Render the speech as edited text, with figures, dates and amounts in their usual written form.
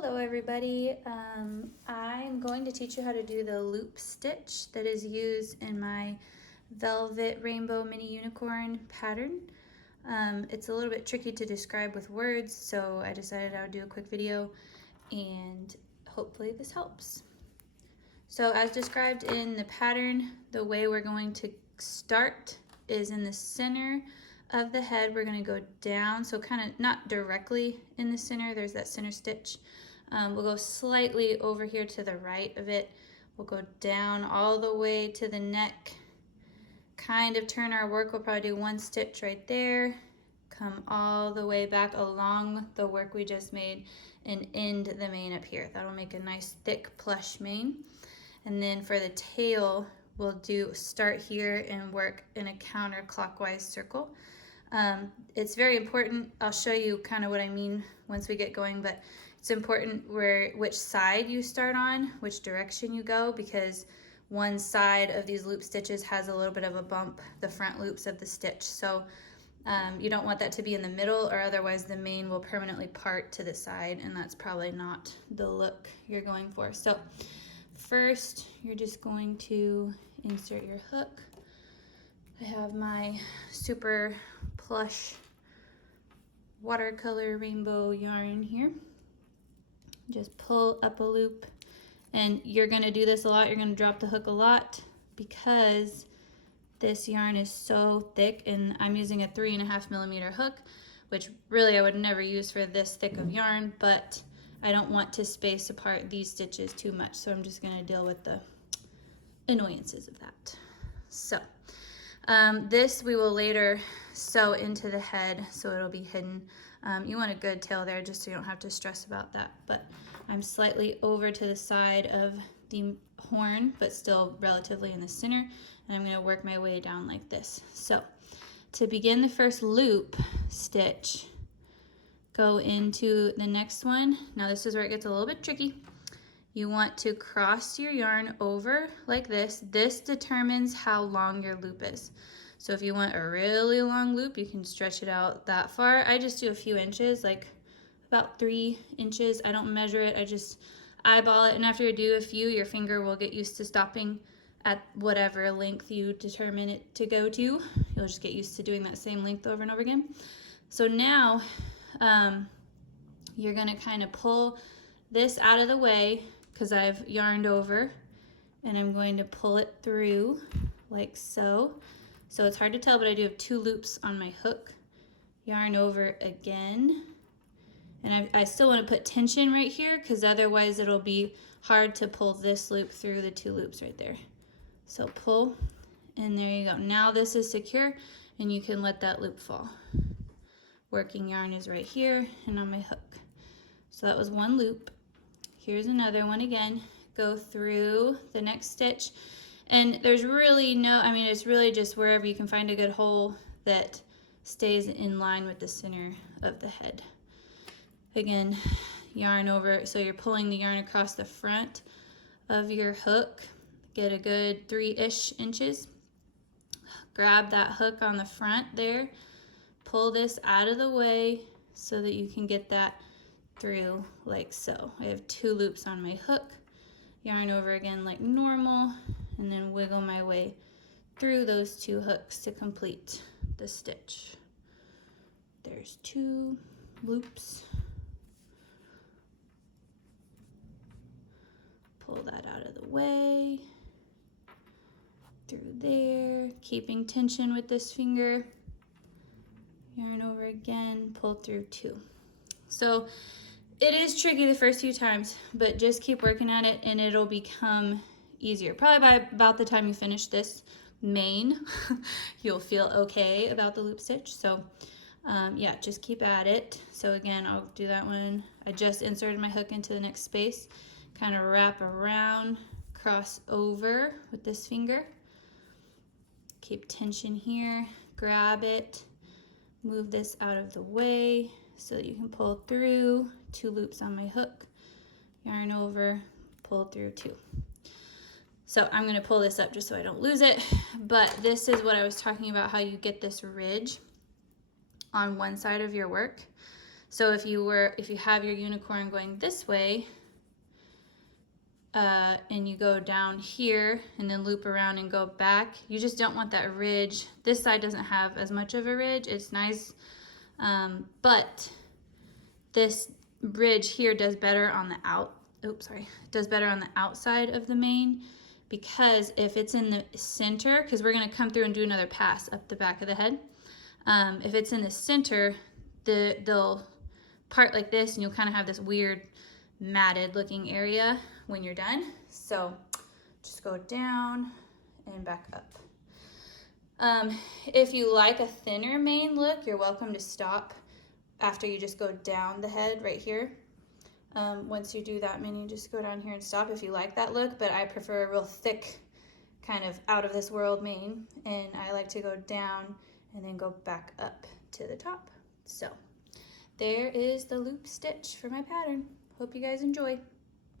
Hello everybody. I'm going to teach you how to do the loop stitch that is used in my velvet rainbow mini unicorn pattern. It's a little bit tricky to describe with words, so I decided I would do a quick video and hopefully this helps. So as described in the pattern, the way we're going to start is in the center of the head. We're going to go down, so kind of not directly in the center, there's that center stitch. We'll go slightly over here to the right of it. We'll go down all the way to the neck, kind of turn our work. We'll probably do one stitch right there, come all the way back along the work we just made and end the mane up here. That'll make a nice thick plush mane. And then for the tail, we'll start here and work in a counterclockwise circle. It's very important. I'll show you kind of what I mean once we get going, but it's important which side you start on, which direction you go, because one side of these loop stitches has a little bit of a bump, the front loops of the stitch. So you don't want that to be in the middle, or otherwise the mane will permanently part to the side, and that's probably not the look you're going for. So first, you're just going to insert your hook. I have my super plush watercolor rainbow yarn here. Just pull up a loop, and you're gonna do this a lot. You're gonna drop the hook a lot because this yarn is so thick, and I'm using a 3.5 millimeter hook, which really I would never use for this thick of yarn, but I don't want to space apart these stitches too much, so I'm just gonna deal with the annoyances of that. So this we will later sew into the head, so it'll be hidden. You want a good tail there just so you don't have to stress about that, but I'm slightly over to the side of the horn, but still relatively in the center, and I'm gonna work my way down like this. So to begin the first loop stitch, go into the next one. Now this is where it gets a little bit tricky. You want to cross your yarn over like this. This determines how long your loop is. So if you want a really long loop, you can stretch it out that far. I just do a few inches, like about 3 inches. I don't measure it, I just eyeball it. And after you do a few, your finger will get used to stopping at whatever length you determine it to go to. You'll just get used to doing that same length over and over again. So now you're gonna kind of pull this out of the way because I've yarned over, and I'm going to pull it through like so. So it's hard to tell, but I do have 2 loops on my hook. Yarn over again. And I still want to put tension right here because otherwise it'll be hard to pull this loop through the 2 loops right there. So pull, and there you go. Now this is secure, and you can let that loop fall. Working yarn is right here and on my hook. So that was 1 loop. Here's another one again. Go through the next stitch. And there's really no, I mean, it's really just wherever you can find a good hole that stays in line with the center of the head. Again, yarn over, so you're pulling the yarn across the front of your hook. Get a good 3-ish inches. Grab that hook on the front there. Pull this out of the way so that you can get that through like so. I have 2 loops on my hook. Yarn over again like normal, and then wiggle my way through those 2 hooks to complete the stitch. There's 2 loops. Pull that out of the way, through there, keeping tension with this finger. Yarn over again, pull through 2. So it is tricky the first few times, but just keep working at it and it'll become easier. Probably by about the time you finish this mane, you'll feel okay about the loop stitch. So yeah, just keep at it. So again, I'll do that one. I just inserted my hook into the next space, kind of wrap around, cross over with this finger. Keep tension here, grab it, move this out of the way so that you can pull through. 2 loops on my hook, yarn over, pull through 2. So I'm going to pull this up just so I don't lose it, but this is what I was talking about, how you get this ridge on one side of your work. So if you have your unicorn going this way, and you go down here and then loop around and go back, you just don't want that ridge. This side doesn't have as much of a ridge. It's nice, but this ridge here does better on the does better on the outside of the mane, because if it's in the center, because we're going to come through and do another pass up the back of the head, if it's in the center, they'll part like this, and you'll kind of have this weird matted looking area when you're done. So just go down and back up. If you like a thinner mane look, you're welcome to stop after you just go down the head right here. Once you do that mane, you just go down here and stop if you like that look, but I prefer a real thick, kind of out of this world mane, and I like to go down and then go back up to the top. So there is the loop stitch for my pattern. Hope you guys enjoy.